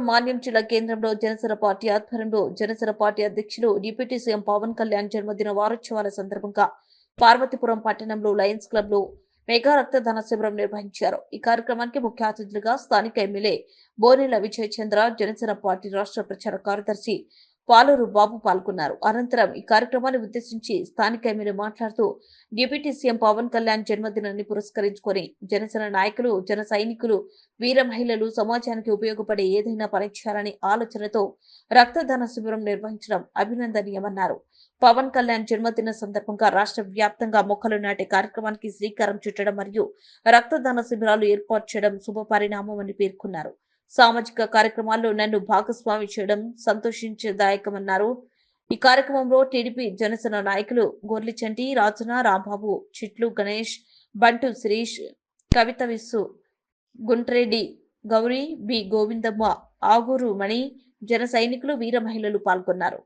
పార్వతీపురం మాన్యం జిల్లా కేంద్రంలో జనసేన పార్టీ ఆధ్వర్యంలో జనసేన పార్టీ అధ్యక్షులు డిప్యూటీ సీఎం పవన్ కళ్యాణ్ జన్మదిన వారోత్సవాల సందర్భంగా పార్వతీపురం పట్టణంలో లయన్స్ క్లబ్ లో మెగా రక్తదాన శిబిరం నిర్వహించారు. ఈ కార్యక్రమానికి ముఖ్య అతిథులుగా స్థానిక ఎమ్మెల్యే బోనెల విజయ్ చంద్ర, జనసేన పార్టీ రాష్ట్ర ప్రచార కార్యదర్శి పాలూరు బాబు పాల్గొన్నారు. అనంతరం ఈ కార్యక్రమాన్ని ఉద్దేశించి స్థానిక ఎమ్మెల్యే మాట్లాడుతూ డిప్యూటీ సీఎం పవన్ కళ్యాణ్ జన్మదినాన్ని పురస్కరించుకొని జనసేన నాయకులు, జన సైనికులు, వీర మహిళలు సమాజానికి ఉపయోగపడే ఏదైనా పని చేయాలనే ఆలోచనతో రక్తదాన శిబిరం నిర్వహించడం అభినందనీయమన్నారు. పవన్ కళ్యాణ్ జన్మదిన సందర్భంగా రాష్ట్ర వ్యాప్తంగా మొక్కలు నాటే కార్యక్రమానికి శ్రీకారం చుట్టడం మరియు రక్తదాన శిబిరాలు ఏర్పాటు చేయడం శుభ పరిణామమని పేర్కొన్నారు. సామాజిక కార్యక్రమాల్లో నన్ను భాగస్వామి చేయడం సంతోషించదాయకమన్నారు. ఈ కార్యక్రమంలో టీడీపీ జనసేన నాయకులు గొర్లిచంటి రాజన, రాంబాబు, చిట్లు గణేష్, బంటు శిరీష్, కవిత విస్సు, గుంట్రెడ్డి గౌరీ, బి గోవిందమ్మ, ఆగూరు మణి, జన సైనికులు, వీర మహిళలు పాల్గొన్నారు.